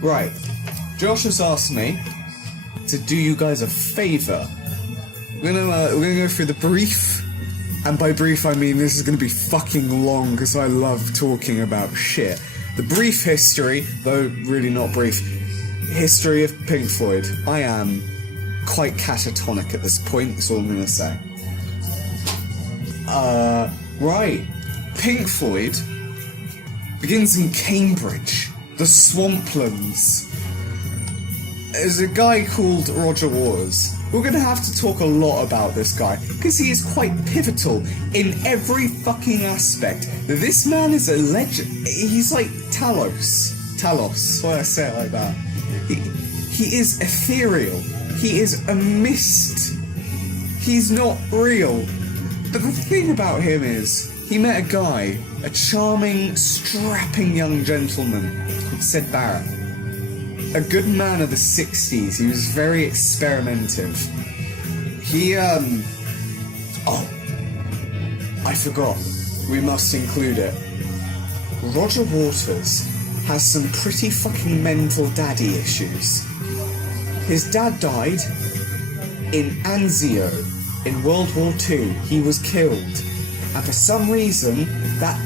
Right. Josh has asked me to do you guys a favour. We're gonna go through the brief, and by brief I mean this is gonna be fucking long because I love talking about shit. The brief history, though really not brief, history of Pink Floyd. I am quite catatonic at this point, that's all I'm gonna say. Right. Pink Floyd begins in Cambridge, the Swamplands. There's a guy called Roger Waters. We're gonna have to talk a lot about this guy, because he is quite pivotal in every fucking aspect. This man is a legend. He's like Talos, why I say it like that. He is ethereal. He is a mist. He's not real. But the thing about him is, he met a guy, a charming, strapping young gentleman called Sid Barrett. A good man of the 60s, he was very experimentative. He, oh, I forgot, we must include it. Roger Waters has some pretty fucking mental daddy issues. His dad died in Anzio in World War II. He was killed. And for some reason, that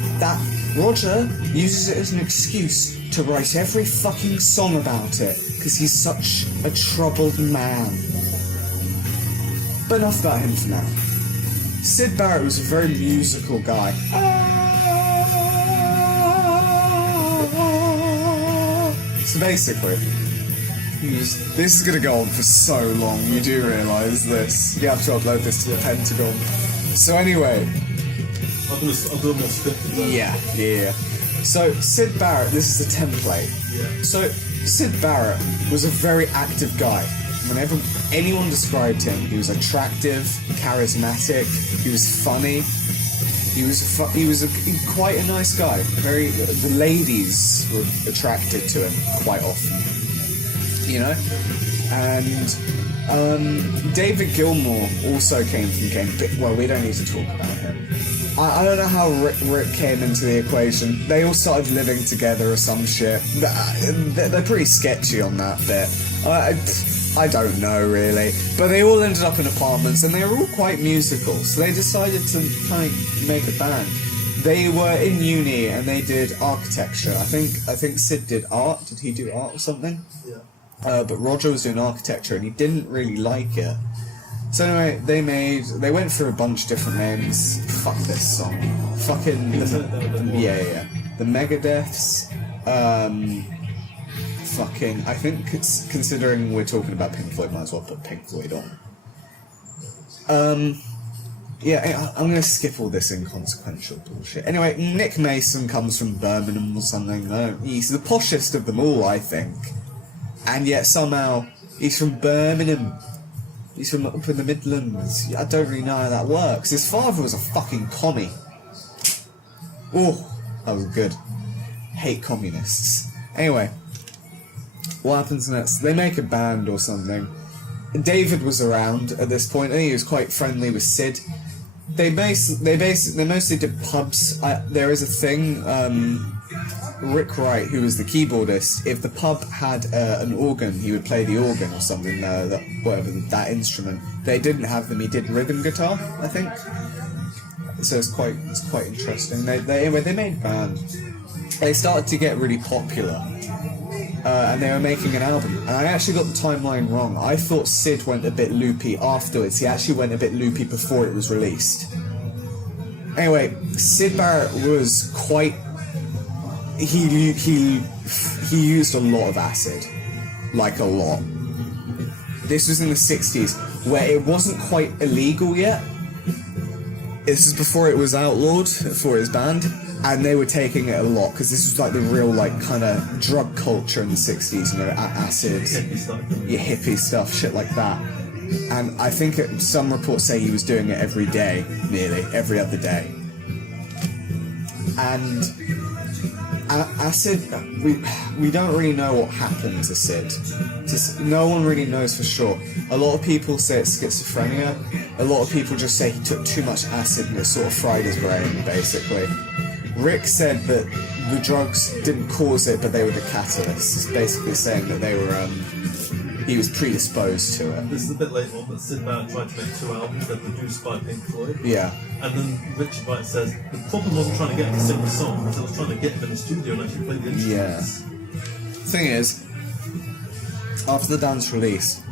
Roger uses it as an excuse to write every fucking song about it, because he's such a troubled man. But enough about him for now. Sid Barrett was a very musical guy. So basically, this is going to go on for so long, you do realise this. You have to upload this to the Pentagon. So anyway... Yeah. So, Sid Barrett, this is a template. Yeah. So, Sid Barrett was a very active guy. Whenever anyone described him, he was attractive, charismatic, he was funny, he was quite a nice guy. The ladies were attracted to him quite often. You know? And, David Gilmour also came from Cambridge. Well, we don't need to talk about him. I don't know how Rick came into the equation. They all started living together or some shit. They're pretty sketchy on that bit. I don't know, really. But they all ended up in apartments, and they were all quite musical, so they decided to kind of make a band. They were in uni, and they did architecture. I think Sid did art. Did he do art or something? Yeah. But Roger was doing architecture, and he didn't really like it. So anyway, they went through a bunch of different names. Fuck this song. Fucking... Yeah. The Megadeths. Fucking... I think it's, considering we're talking about Pink Floyd, might as well put Pink Floyd on. Yeah, I'm gonna skip all this inconsequential bullshit. Anyway, Nick Mason comes from Birmingham or something. He's the poshest of them all, I think. And yet somehow, he's from Birmingham. He's from up in the Midlands. I don't really know how that works. His father was a fucking commie. Oh, that was good. Hate communists. Anyway, what happens next? They make a band or something. David was around at this point. I think he was quite friendly with Sid. They mostly did pubs. There is a thing. Rick Wright, who was the keyboardist, if the pub had an organ, he would play the organ or something, that instrument. They didn't have them, he did rhythm guitar, I think. So it's quite interesting. They made a band. They started to get really popular. And they were making an album. And I actually got the timeline wrong. I thought Sid went a bit loopy afterwards. He actually went a bit loopy before it was released. Anyway, Sid Barrett was quite... He used a lot of acid. Like a lot. This was in the 60s, where it wasn't quite illegal yet. This is before it was outlawed for his band, and they were taking it a lot, because this was like the real, like, kind of drug culture in the 60s, you know, acid, hippie stuff, shit like that. And I think some reports say he was doing it every day, nearly, every other day. And... acid, we don't really know what happened to Sid. No one really knows for sure. A lot of people say it's schizophrenia. A lot of people just say he took too much acid and it sort of fried his brain, basically. Rick said that the drugs didn't cause it, but they were the catalyst. It's basically saying that they were, he was predisposed to it. This is a bit later on, but Sid Barrett tried to make 2 albums that were produced by Pink Floyd. Yeah. And then Richard Wright says the problem wasn't trying to get him to sing the songs, it was trying to get him in the studio and actually play the instruments. Yeah. Thing is, after the band's release,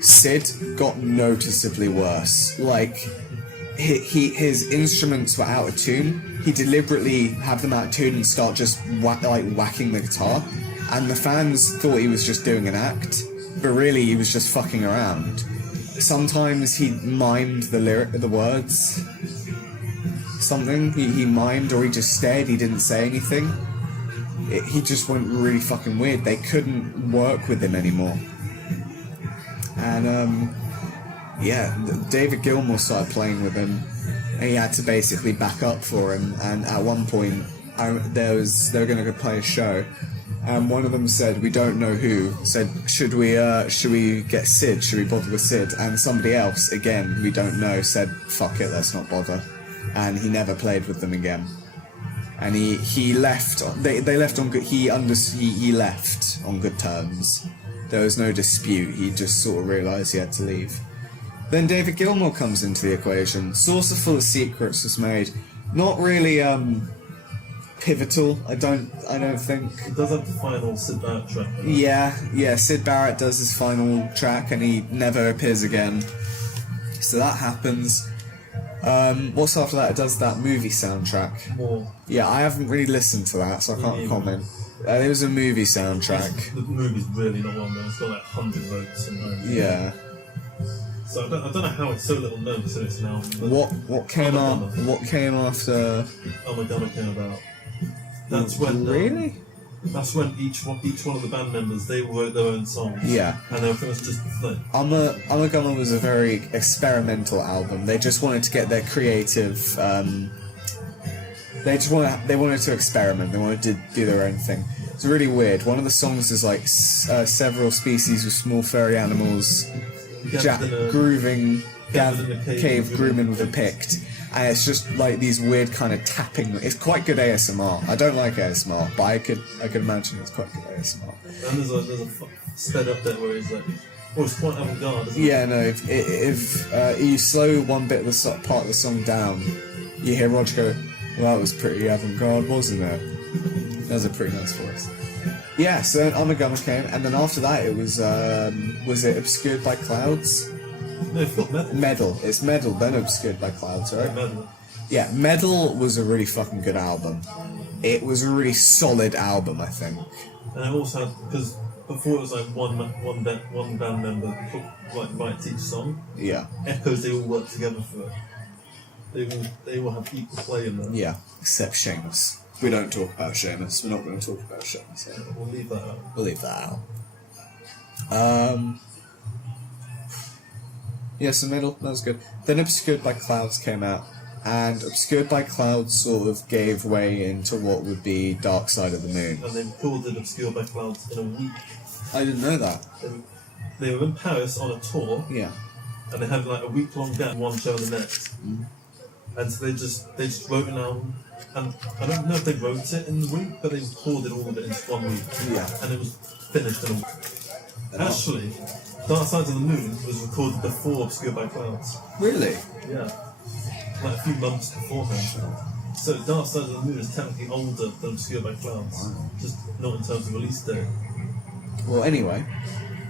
Sid got noticeably worse. Like, his instruments were out of tune. He deliberately have them out of tune and start just whacking the guitar. And the fans thought he was just doing an act, but really he was just fucking around. Sometimes he mimed the words. Something. He mimed, or he just stared, he didn't say anything. He just went really fucking weird. They couldn't work with him anymore. And, yeah, David Gilmour started playing with him, and he had to basically back up for him. And at one point, they were going to go play a show, and one of them said, "We don't know who," said, should we get Sid? Should we bother with Sid? And somebody else, again, we don't know, said, "Fuck it, let's not bother." And he never played with them again. And he left. They left on good. He left on good terms. There was no dispute. He just sort of realised he had to leave. Then David Gilmour comes into the equation. Saucer Full of Secrets was made. Not really pivotal. I don't think. It does have the final Sid Barrett track. Yeah. Sid Barrett does his final track, and he never appears again. So that happens. What's after that? It does that movie soundtrack. More. Yeah, I haven't really listened to that, so I can't comment. It was a movie soundtrack. The movie's really not well known. It's got like 100 votes in there. Yeah. So I don't know how it's so little known so it's now. What came after? Oh My Gunna came about. That's when really. That's when each one of the band members, they wrote their own songs. Yeah. And they were pretty much just like... I'm a Gunna was a very experimental album. They just wanted to get their creative. They wanted to experiment. They wanted to do their own thing. It's really weird. One of the songs is like several species of small furry animals grooving cave grooming with a pict. And it's just like these weird kind of tapping. It's quite good ASMR. I don't like ASMR, but I could imagine it's quite good ASMR. And there's a sped up bit where he's like, well, it's quite avant-garde, isn't it? Yeah, no. If you slow one bit of the part of the song down, you hear Roger go, "Well, that was pretty avant-garde, wasn't it?" That was a pretty nice voice. Yeah. So then I'm a Gunna came, and then after that it was it Obscured by Clouds? No, it's got Metal. Medal. It's Medal, then Obscured by Clouds, right? Metal. Yeah, Medal was a really fucking good album. It was a really solid album, I think. And I also had, because before it was like one band member writes each song. Yeah. Echoes, they all work together for it. They all have equal play in them. Yeah, except Seamus. We don't talk about Seamus. We're not going to talk about Seamus. So we'll leave that out. We'll leave that out. Yeah, so Medal, that was good. Then Obscured by Clouds came out, and Obscured by Clouds sort of gave way into what would be Dark Side of the Moon. And they recorded Obscured by Clouds in a week. I didn't know that. They were in Paris on a tour. Yeah. And they had like a week-long gap, one show the next. And so they just wrote an album. And I don't know if they wrote it in the week, but they recorded all of it in just 1 week. Yeah. And it was finished in a week. Actually, Dark Side of the Moon was recorded before Obscured by Clouds. Really? Yeah. Like a few months beforehand. So Dark Side of the Moon is technically older than Obscured by Clouds. Wow. Just not in terms of release date. Well, anyway,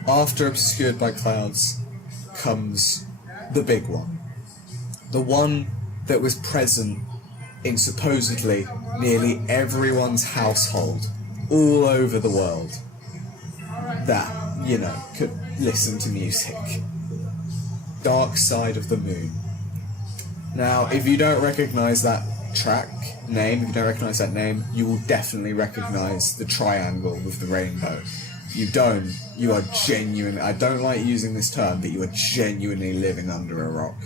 after Obscured by Clouds comes the big one. The one that was present in supposedly nearly everyone's household all over the world that, could listen to music. Dark Side of the Moon. Now, if you don't recognise that track name, if you don't recognise that name, you will definitely recognise the triangle with the rainbow. If you don't, you are genuine. I don't like using this term, but you are genuinely living under a rock.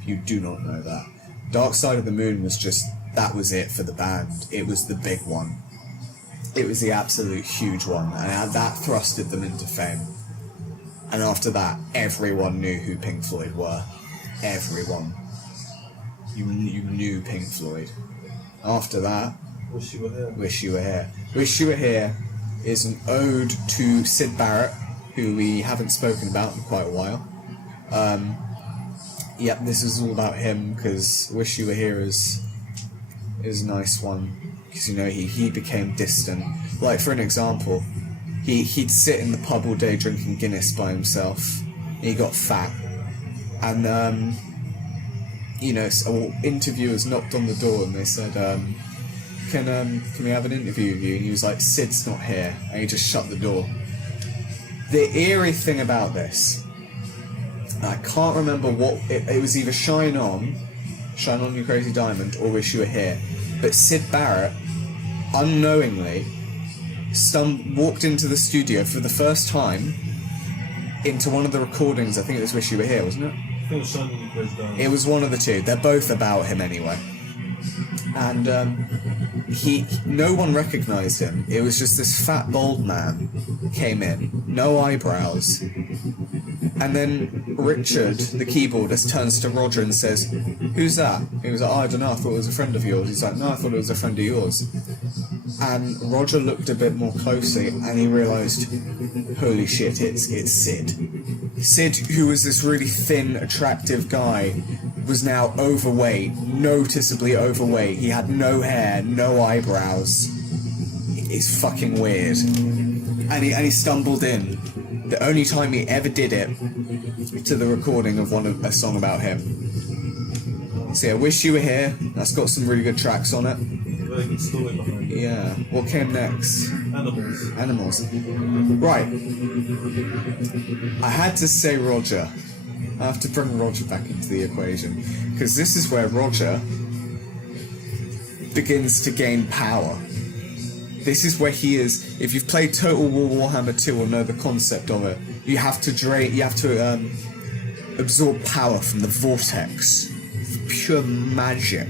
If you do not know that. Dark Side of the Moon was just, that was it for the band. It was the big one. It was the absolute huge one, and that thrusted them into fame. And after that, everyone knew who Pink Floyd were. Everyone. You knew Pink Floyd. After that, Wish You Were Here. Wish You Were Here. Wish You Were Here is an ode to Syd Barrett, who we haven't spoken about in quite a while. Yep, this is all about him, because Wish You Were Here is a nice one, because, you know, he became distant. Like, for an example, he'd sit in the pub all day drinking Guinness by himself. He got fat, and you know, so interviewers knocked on the door and they said, can we have an interview with you? And he was like, Sid's not here, and he just shut the door. The eerie thing about this, I can't remember what it was, either Shine On You Crazy Diamond, or Wish You Were Here, but Syd Barrett unknowingly walked into the studio for the first time into one of the recordings. I think it was Wish You Were Here, wasn't it? I think it was Shine On You Crazy Diamond. It was one of the two. They're both about him anyway. And no one recognised him. It was just this fat bald man came in, no eyebrows. And then Richard, the keyboardist, turns to Roger and says, "Who's that?" He was like, "Oh, I don't know, I thought it was a friend of yours." He's like, "No, I thought it was a friend of yours." And Roger looked a bit more closely and he realised, holy shit, it's Syd. Syd, who was this really thin, attractive guy, was now overweight, noticeably overweight. He had no hair, no eyebrows. It's fucking weird. And he stumbled in. The only time he ever did it, to the recording of a song about him. So yeah, Wish You Were Here. That's got some really good tracks on it. Very good story behind it. Yeah. What came next? Animals. Right. I had to say Roger. I have to bring Roger back into the equation, because this is where Roger begins to gain power. This is where he is. If you've played Total War Warhammer 2 or know the concept of it, you have to absorb power from the vortex. Pure magic.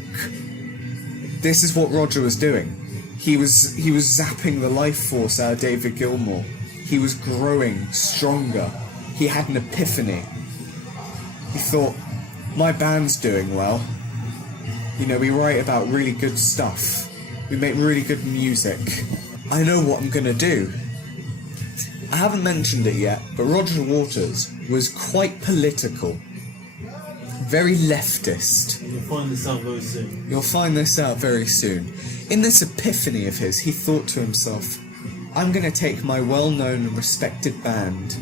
This is what Roger was doing. He was zapping the life force out of David Gilmour. He was growing stronger. He had an epiphany. He thought, my band's doing well. You know, we write about really good stuff. We make really good music. I know what I'm gonna do. I haven't mentioned it yet, but Roger Waters was quite political. Very leftist. You'll find this out very soon. You'll find this out very soon. In this epiphany of his, he thought to himself, I'm gonna take my well-known and respected band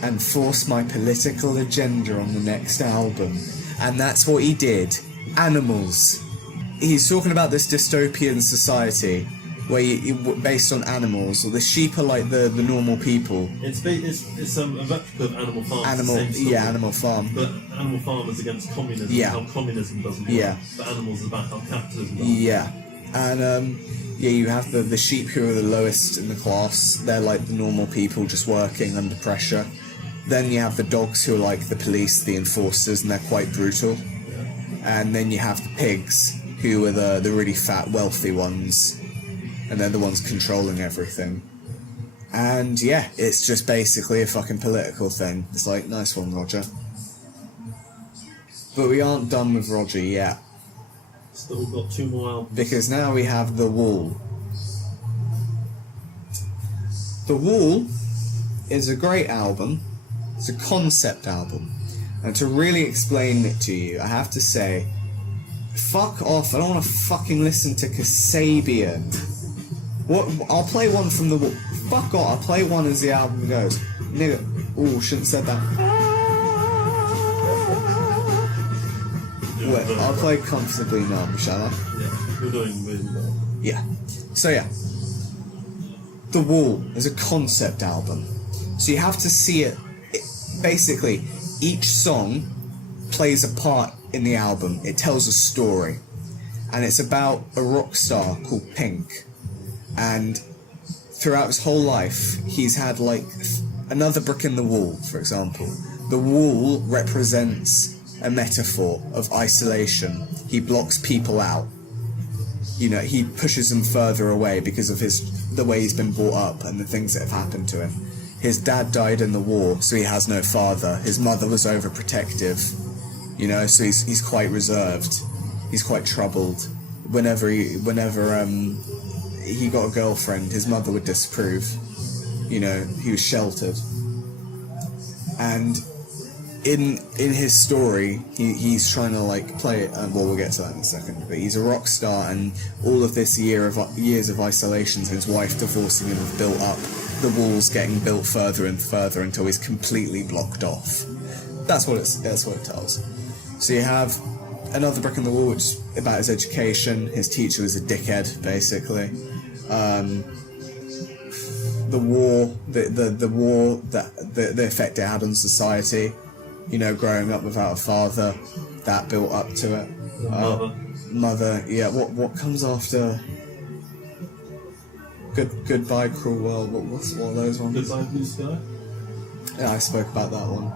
and force my political agenda on the next album. And that's what he did. Animals. He's talking about this dystopian society where based on animals, or the sheep are like the normal people. It's a replica of Animal Farm. Animal Farm. But Animal Farm is against communism. Yeah. How communism doesn't work. Yeah. But Animals is about how capitalism doesn't Yeah. And you have the sheep who are the lowest in the class. They're like the normal people just working under pressure. Then you have the dogs who are like the police, the enforcers, and they're quite brutal. And then you have the pigs, who are the really fat, wealthy ones, and they're the ones controlling everything. And yeah, it's just basically a fucking political thing. It's like, nice one, Roger. But we aren't done with Roger yet. Still got 2 more albums. Because now we have The Wall. The Wall is a great album. It's a concept album. And to really explain it to you, I have to say, fuck off. I don't want to fucking listen to Kasabian. What? I'll play one from The Wall. Fuck off. I'll play one as the album goes. Nigga. Ooh, shouldn't have said that. Wait, I'll play Comfortably Numb, shall I? Yeah, you're doing really well. Yeah. So yeah. The Wall is a concept album. So you have to see it. Basically, each song plays a part in the album. It tells a story. And it's about a rock star called Pink. And throughout his whole life, he's had like another brick in the wall, for example. The wall represents a metaphor of isolation. He blocks people out. You know, he pushes them further away because of the way he's been brought up and the things that have happened to him. His dad died in the war, so he has no father. His mother was overprotective, you know, so he's quite reserved. He's quite troubled. whenever he got a girlfriend, his mother would disapprove. You know, he was sheltered. And in his story, he's trying to like play it. Well, we'll get to that in a second. But he's a rock star, and all of this years of isolation, his wife divorcing him, have built up the walls, getting built further and further until he's completely blocked off. That's what it tells. So you have another brick in the wall, which is about his education. His teacher was a dickhead, basically. The war, the effect it had on society. You know, growing up without a father, that built up to it. Mother, yeah. What comes after? Goodbye, cruel world. What are those ones? Goodbye, blue sky. Yeah, I spoke about that one.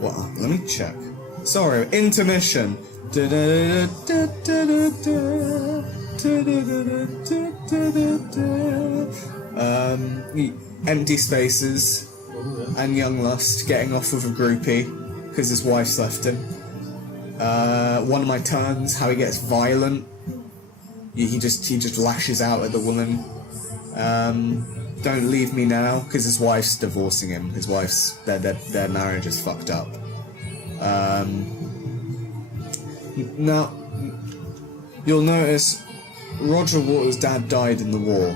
What? Let me check. Sorry, intermission. Empty spaces. And young lust getting off with a groupie because his wife's left him. One of my turns, how he gets violent. He just lashes out at the woman. Don't leave me now because his wife's divorcing him. His wife's their marriage is fucked up. Now you'll notice Roger Waters' dad died in the war.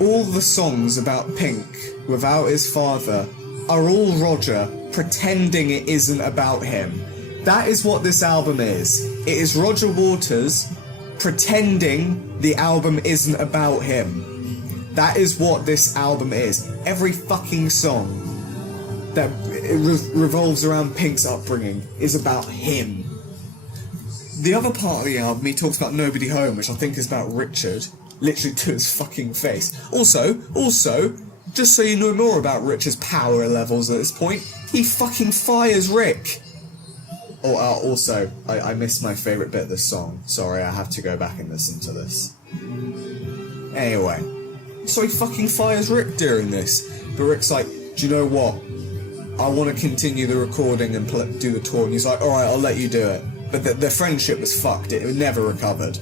All the songs about Pink without his father are all Roger pretending it isn't about him. That is what this album is. It is Roger Waters pretending the album isn't about him. That is what this album is. Every fucking song that revolves around Pink's upbringing is about him. The other part of the album, he talks about Nobody Home, which I think is about Richard, literally to his fucking face. Also, just so you know more about Richard's power levels at this point, he fucking fires Rick. Also, I missed my favourite bit of this song. Sorry, I have to go back and listen to this. Anyway, so he fucking fires Rick during this. But Rick's like, do you know what? I want to continue the recording and do the tour. And he's like, alright, I'll let you do it. But their friendship was fucked. It never recovered.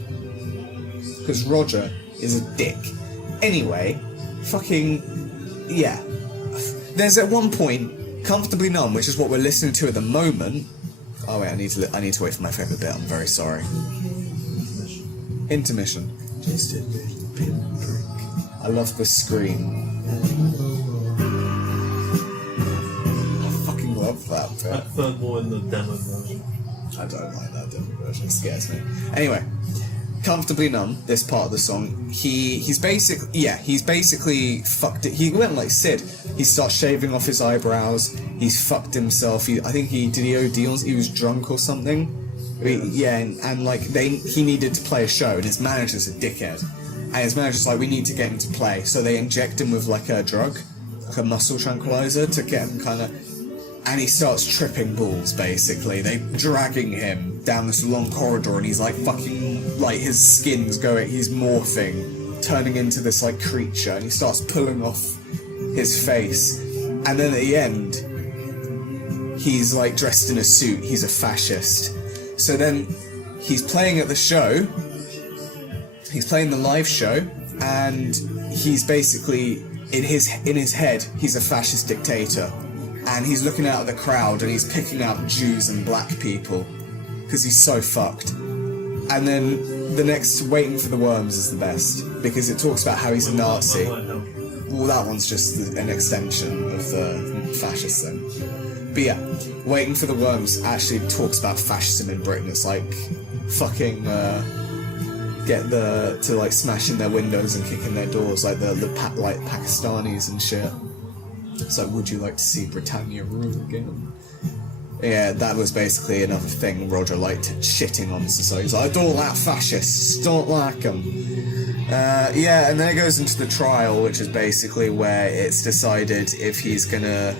Because Roger is a dick. Anyway, fucking... yeah. There's at one point, Comfortably Numb, which is what we're listening to at the moment. Oh wait, I need to wait for my favourite bit, I'm very sorry. Intermission. Just a little pinprick. I love the scream. I fucking love that bit. I prefer more in the demo version. I don't like that demo version, it scares me. Anyway, Comfortably Numb, this part of the song, he's basically fucked it. He went like Sid. He starts shaving off his eyebrows. He's fucked himself. Did he OD on? He was drunk or something. He needed to play a show, and his manager's a dickhead. And his manager's like, we need to get him to play. So they inject him with like a drug, like a muscle tranquilizer, to get him kind of. And he starts tripping balls, basically. They're dragging him down this long corridor, and he's like fucking, like his skin's going, he's morphing, turning into this like creature, and he starts pulling off his face. And then at the end, he's like dressed in a suit, he's a fascist. So then he's playing at the show, he's playing the live show, and he's basically, in his head, he's a fascist dictator. And he's looking out at the crowd and he's picking out Jews and black people because he's so fucked. And then the next Waiting for the Worms is the best because it talks about how he's a Nazi. Well, that one's just an extension of the fascist thing. But yeah, Waiting for the Worms actually talks about fascism in Britain. It's like fucking to like smashing their windows and kicking their doors like the Pakistanis and shit. So, would you like to see Britannia rule again? Yeah, that was basically another thing Roger liked shitting on society. He's like, I don't like fascists, don't like them. And then it goes into the trial, which is basically where it's decided if he's gonna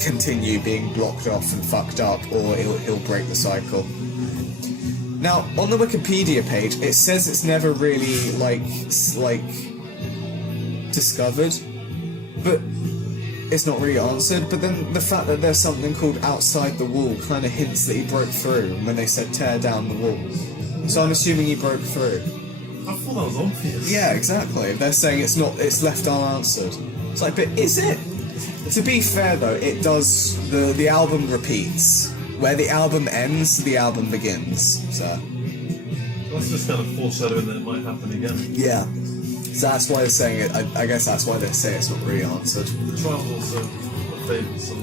continue being blocked off and fucked up, or he'll break the cycle. Now, on the Wikipedia page, it says it's never really, like discovered, but it's not really answered. But then the fact that there's something called Outside the Wall kind of hints that he broke through when they said tear down the wall. So I'm assuming he broke through. I thought that was obvious. Yeah, exactly. They're saying it's not. It's left unanswered. It's like, but is it? To be fair though, it does. The album repeats. Where the album ends, the album begins. So That's just kind of foreshadowing that it might happen again. yeah. So that's why they're saying it. I guess that's why they say it's not really answered. The Trial's also my favourite song.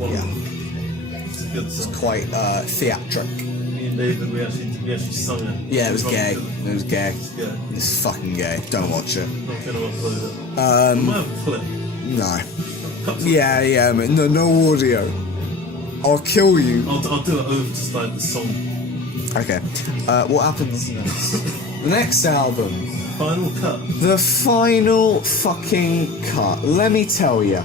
One Yeah. of them. It's a good song. Quite theatric. Me and David, we actually sung it. Yeah, it was gay. It was gay. Yeah. It's fucking gay. Don't watch it. Not gonna upload it. We might have a clip. No. Cut to Yeah, man. No audio. I'll kill you. I'll do it over just like the song. Okay. What happens next? The next album. Final cut. The final fucking cut. Let me tell you.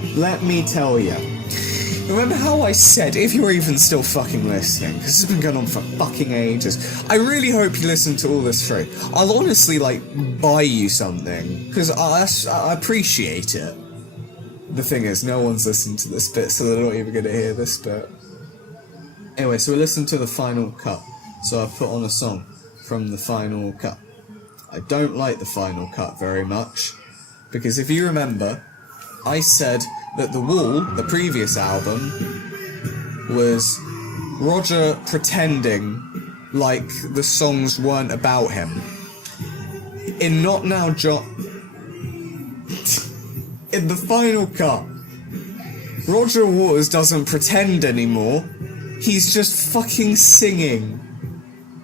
Remember how I said, if you're even still fucking listening, because this has been going on for fucking ages, I really hope you listen to all this through. I'll honestly, buy you something, because I appreciate it. The thing is, no one's listened to this bit, so they're not even going to hear this bit. Anyway, so we listened to the final cut. So I've put on a song from the final cut. I don't like the final cut very much, because if you remember, I said that The Wall, the previous album, was Roger pretending like the songs weren't about him. In Not Now John... In the final cut, Roger Waters doesn't pretend anymore. He's just fucking singing.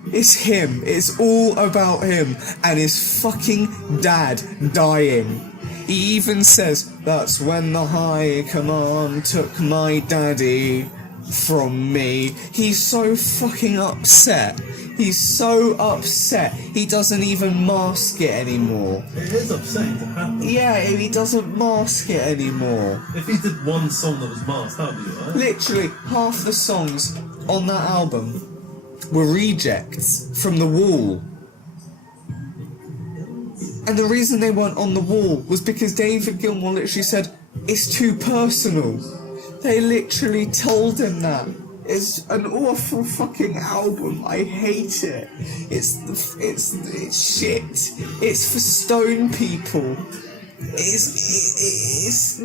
It's him. It's all about him and his fucking dad dying. He even says, that's when the High Command took my daddy from me. He's so fucking upset. He's so upset. He doesn't even mask it anymore. It is upsetting to happen. Yeah, he doesn't mask it anymore. If he did one song that was masked, that would be alright. Literally, half the songs on that album were rejects from The Wall. And the reason they weren't on The Wall was because David Gilmour literally said, it's too personal. They literally told him that. It's an awful fucking album. I hate it. It's shit. It's for stone people. It's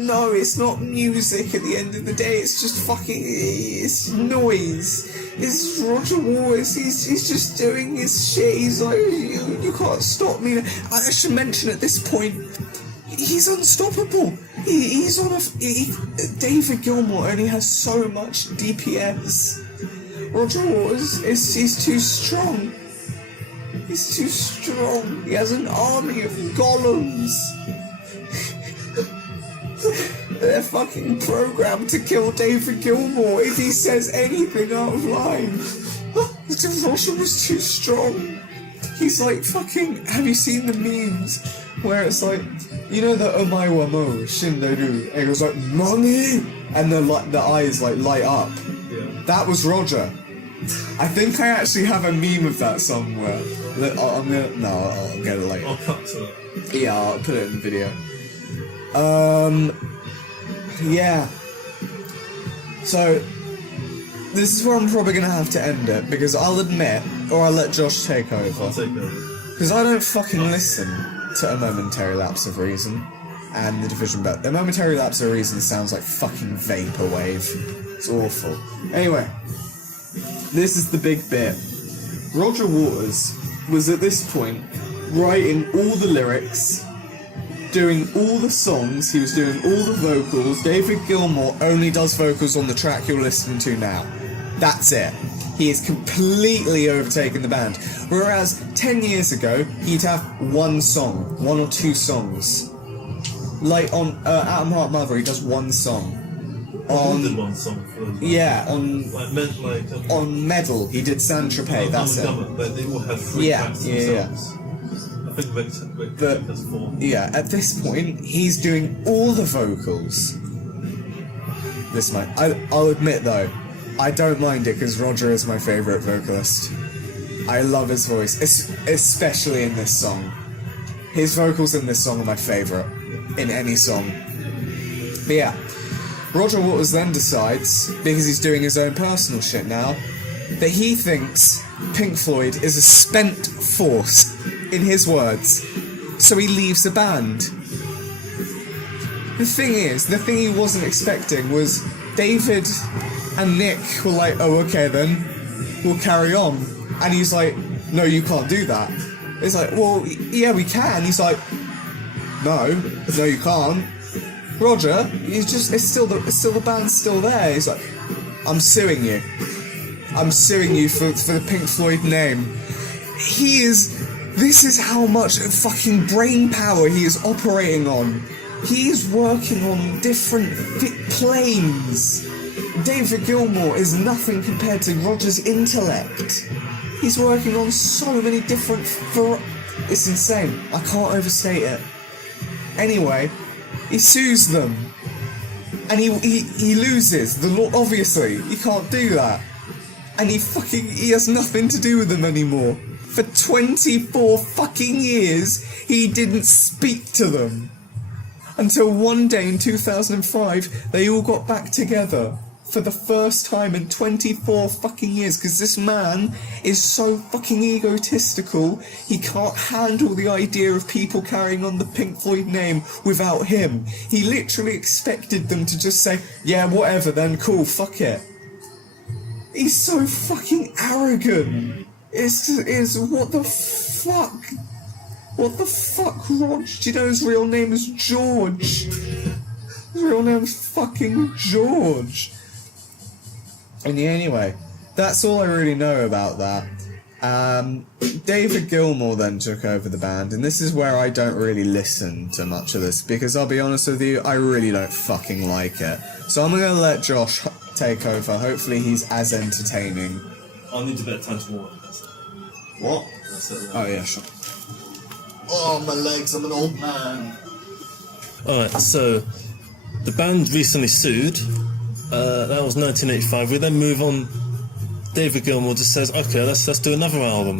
not music at the end of the day. It's just fucking, it's noise. It's Roger Waters. He's just doing his shit. He's like, you can't stop me. I should mention at this point, he's unstoppable. He's on David Gilmour only has so much DPS. Roger Waters he's too strong. He's too strong. He has an army of golems. They're fucking programmed to kill David Gilmour if he says anything out of line. Roger was too strong. He's like fucking... Have you seen the memes where it's like, you know the Omaiwa Mo Shinderu, and it goes like, money, and the eyes light up. Yeah. That was Roger. I think I actually have a meme of that somewhere. I'll get it later. I'll cut to it. Yeah, I'll put it in the video. Yeah. So, this is where I'm probably going to have to end it, because I'll admit, or I'll let Josh take over. I'll take over. Because I don't fucking listen to A Momentary Lapse of Reason and The Division Belt. A Momentary Lapse of Reason sounds like fucking vaporwave. It's awful. Anyway, this is the big bit. Roger Waters was at this point writing all the lyrics, doing all the songs, he was doing all the vocals. David Gilmour only does vocals on the track you're listening to now. That's it. He has completely overtaken the band. Whereas 10 years ago, he'd have one song, one or two songs. Like on Atom Heart Mother, he does one song. On did one song for them. Yeah, on on Medal, he did San Tropez, that's it. But they all had three tracks themselves. I think Victor has four. Yeah, at this point, he's doing all the vocals. This might. I'll admit though, I don't mind it because Roger is my favourite vocalist. I love his voice, especially in this song. His vocals in this song are my favourite in any song. But yeah, Roger Waters then decides, because he's doing his own personal shit now, that he thinks Pink Floyd is a spent force, in his words, so he leaves the band. The thing he wasn't expecting was David and Nick were like, oh, okay then, we'll carry on. And he's like, no, you can't do that. It's like, well, yeah, we can. He's like, no, you can't. Roger, it's still the band's still there. He's like, I'm suing you. I'm suing you for the Pink Floyd name. This is how much fucking brain power he is operating on. He is working on different planes. David Gilmour is nothing compared to Roger's intellect. He's working on so many different... It's insane. I can't overstate it. Anyway, he sues them. And he loses. The law, obviously. He can't do that. And he has nothing to do with them anymore. For 24 fucking years, he didn't speak to them. Until one day in 2005, they all got back together. For the first time in 24 fucking years, because this man is so fucking egotistical, he can't handle the idea of people carrying on the Pink Floyd name without him. He literally expected them to just say, yeah, whatever then, cool, fuck it. He's so fucking arrogant. It's what the fuck? What the fuck, Rog? Do you know his real name is George? His real name's fucking George. And yeah, anyway, that's all I really know about that. David Gilmour then took over the band, and this is where I don't really listen to much of this, because I'll be honest with you, I really don't fucking like it. So I'm gonna let Josh take over. Hopefully he's as entertaining. I'll need a bit of time to warm up. What? Oh yeah, sure. Oh, my legs, I'm an old man. Alright, so the band recently sued. That was 1985. We then move on. David Gilmour just says, okay, let's do another album.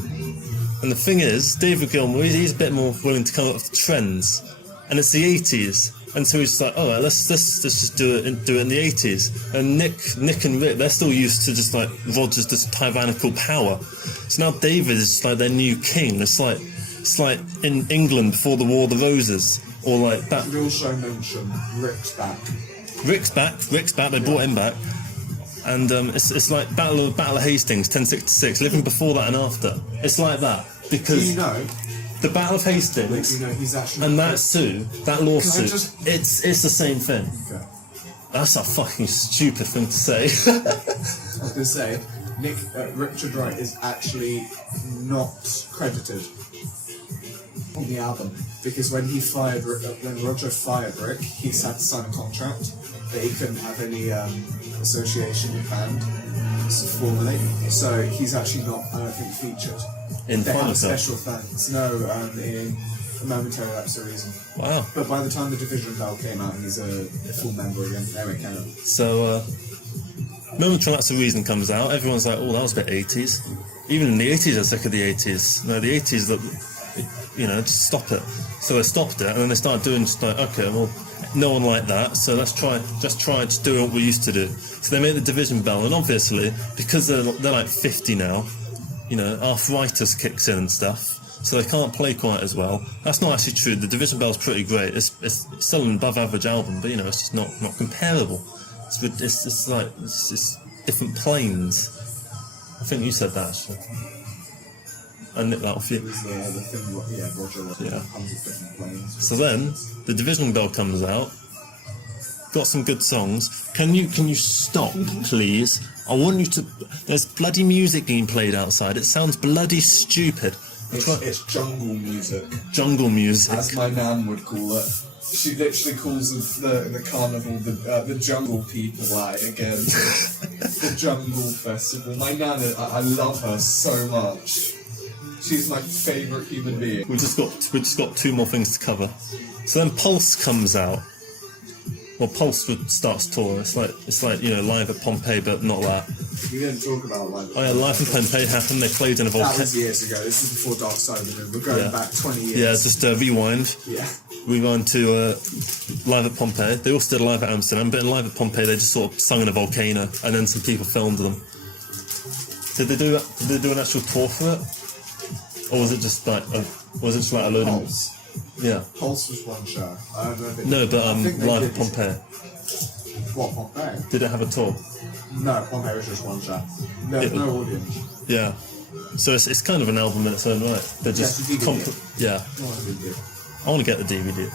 And the thing is, David Gilmour, he's a bit more willing to come up with trends. And it's the 80s. And so he's just like, alright, let's just do it in the 80s. And Nick and Rick, they're still used to just like Roger's just tyrannical power. So now David is just like their new king. It's like in England before the War of the Roses. Or like that. We also mention Rick's back. Rick's back, they brought him back. And it's like Battle of Hastings, 1066, living before that and after. It's like that. Because do you know, the Battle of Hastings you know, he's actually and that lawsuit, just... it's the same thing. Okay. That's a fucking stupid thing to say. I was going to say, Richard Wright is actually not credited on the album, because when Roger fired Rick, he had to sign a contract that he couldn't have any association with the band formally, so he's actually not, I don't think, featured. In they Final have Cut? special thanks. No, in A Momentary Lapse of Reason. Wow. But by the time the Division Bell came out, he's a full member again. There we go. So, Momentary Lapse of Reason comes out, everyone's like, oh, that was a bit 80s. Even in the 80s, they're sick of the 80s. No, the 80s, look, just stop it. So they stopped it, and then they started doing just like, okay, well, no one liked that, so let's try doing what we used to do. So they made the Division Bell, and obviously, because they're like 50 now, arthritis kicks in and stuff, so they can't play quite as well. That's not actually true. The Division Bell's pretty great. It's still an above average album, but it's just not comparable. It's different planes. I think you said that actually. I nicked that off you. The thing, Roger was 100 different planes. So then the Division Bell comes out. Got some good songs. Can you stop, please? I want you to. There's bloody music being played outside. It sounds bloody stupid. It's jungle music. Jungle music. As my nan would call it. She literally calls the carnival the jungle people out again. The jungle festival. My nan, I love her so much. She's my favourite human being. We've just got two more things to cover. So then Pulse comes out. Well, Pulse starts tour. It's like Live at Pompeii, but not that. We didn't talk about Live at Pompeii. Oh yeah, Live at Pompeii happened. They played in a volcano. That was years ago. This is before Dark Side of the Moon. We're going back 20 years. Yeah, just rewind. Yeah. Rewind to Live at Pompeii. They also did Live at Amsterdam, but in Live at Pompeii they just sort of sung in a volcano, and then some people filmed them. Did they do that? Did they do an actual tour for it, or was it just like a load of? Pulse. Yeah. Pulse was one show. I don't know if it, No, but I think they live did- at Pompeii. What, Pompeii? Did it have a tour? No, Pompeii was just one show. There's Yeah. no audience. Yeah. So it's kind of an album in its own right. They're just it's a DVD. yeah. No one did. I want to get the DVD.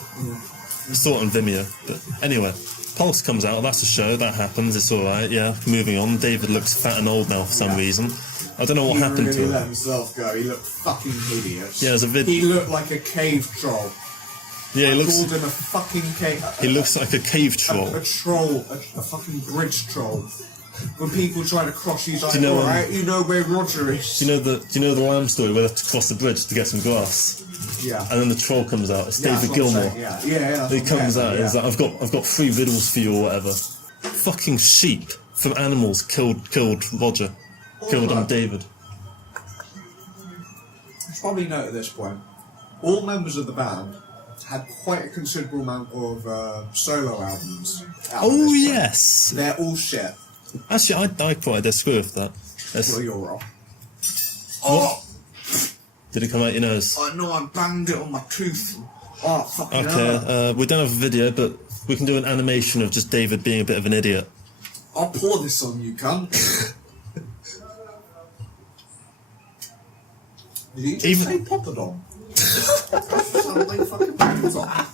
It's sort on Vimeo, but anyway, Pulse comes out. That's a show that happens. It's all right. Yeah. Moving on. David looks fat and old now for some reason. I don't know what happened really to him. let himself go. He looked fucking hideous. Yeah, there's a vid. He looked like a cave troll. Yeah, he I looks. called him a fucking cave. He looks like a cave troll. A troll, a fucking bridge troll. When people try to cross, he's like, you know, alright, you know where Roger is. Do you know the lamb story where they have to cross the bridge to get some grass? Yeah. And then the troll comes out. It's Yeah, David that's what I'm Gilmour. saying, yeah. He comes out. Yeah. He's like, I've got 3 riddles for you or whatever. Fucking sheep from animals killed Roger. Killed right. David. You should probably note at this point, all members of the band had quite a considerable amount of solo albums. Out at this Oh point. yes. They're all shit. Actually, I quite disagree with that. Well, you're wrong. Oh! Did it come out your nose? I know I banged it on my tooth. Oh, fucking hell. Okay, we don't have a video, but we can do an animation of just David being a bit of an idiot. I'll pour this on you, cunt. Did you just Even- say poppadom? Sounded like fucking poppadom.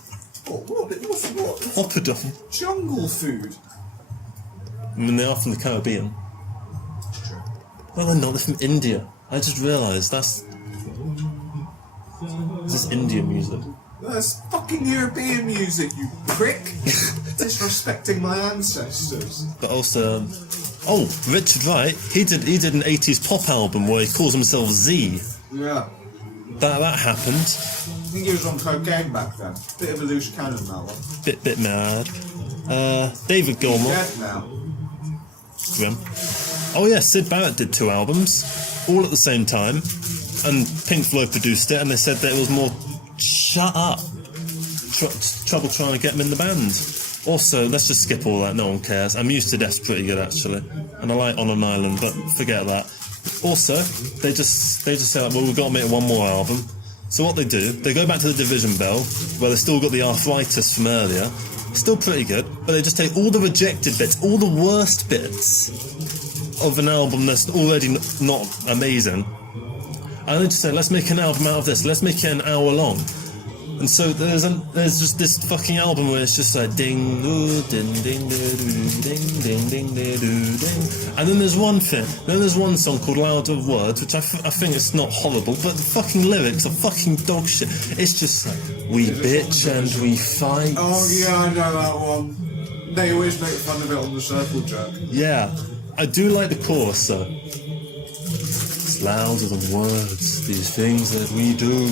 What? Poppadom. Jungle food. I mean, they are from the Caribbean. Well, they're not. They're from India. I just realised this is Indian music. That's fucking European music, you prick. Disrespecting my ancestors. But also, Richard Wright. He did an 80s pop album where he calls himself Z. Yeah. That happened. I think he was on cocaine back then. Bit of a loose cannon, that one. Bit mad. David Gilmour. Dead now. Grim. Oh yeah, Syd Barrett did 2 albums, all at the same time, and Pink Floyd produced it, and they said that it was more shut up. Trouble trying to get him in the band. Also, let's just skip all that. No one cares. I'm Used to Death's pretty good actually, and I like On an Island, but forget that. Also, they just say like, well, we've got to make 1 more album. So what they do, they go back to the Division Bell, where they still got the arthritis from earlier. Still pretty good, but they just take all the rejected bits, all the worst bits of an album that's already not amazing, and they just say, let's make an album out of this, let's make it an hour long. And so there's just this fucking album where it's just like ding doo ding ding doo ding ding ding doo ding, and then there's one song called Louder Words, which I think it's not horrible, but the fucking lyrics are fucking dog shit. It's just like, we bitch and we fight. Oh yeah, I know that one. They always make fun of it on the Circle Jerk. Yeah, I do like the chorus though. It's louder than words, these things that we do.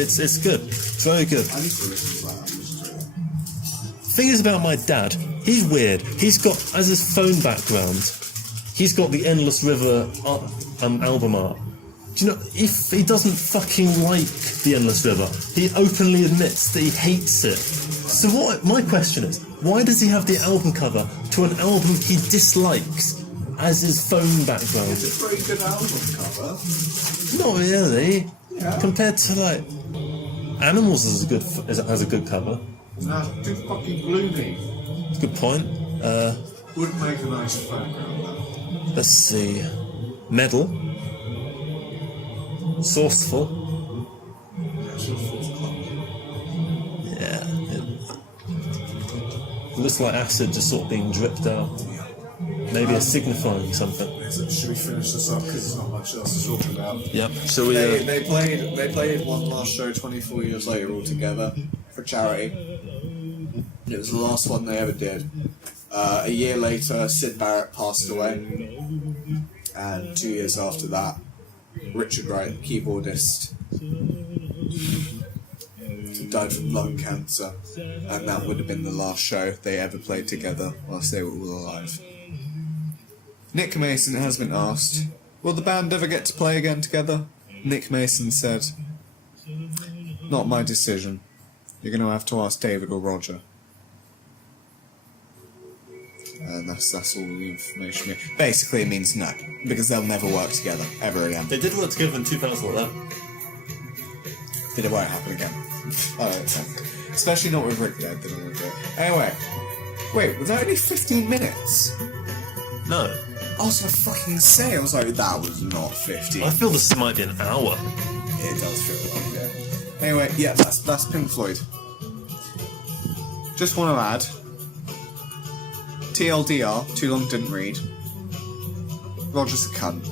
It's good. It's very good. I need to listen to that. Thing is about my dad, he's weird. He's got, as his phone background, he's got the Endless River album art. Do you know, if he doesn't fucking like the Endless River, he openly admits that he hates it. So my question is, why does he have the album cover to an album he dislikes as his phone background? It's a pretty good album cover. Not really. Yeah. Compared to like Animals has a good cover. No, it's too fucking gloomy. Good point. Would make a nice background though. Let's see. Medal. Sourceful. Yeah, it's your fourth club. Yeah. It looks like acid just sort of being dripped out. Maybe it's signifying something. Should we finish this up? Because there's not much else to talk about. Yep. Shall we? They played one last show 24 years later all together for charity. It was the last one they ever did. A year later, Syd Barrett passed away, and 2 years after that, Richard Wright, keyboardist, died from lung cancer, and that would have been the last show they ever played together whilst they were all alive. Nick Mason has been asked, will the band ever get to play again together? Nick Mason said, not my decision. You're going to have to ask David or Roger. And that's all the information. Basically, it means no, because they'll never work together ever again. They did work together in 2011. Then it won't happen again. Especially not with Rick dead. They don't want to do it. Anyway, wait, was that only 15 minutes? No. I was gonna fucking say, I was like, that was not 15. I feel this might be an hour. It does feel like it. Anyway, yeah, that's Pink Floyd. Just want to add, TLDR, too long didn't read. Roger's a cunt.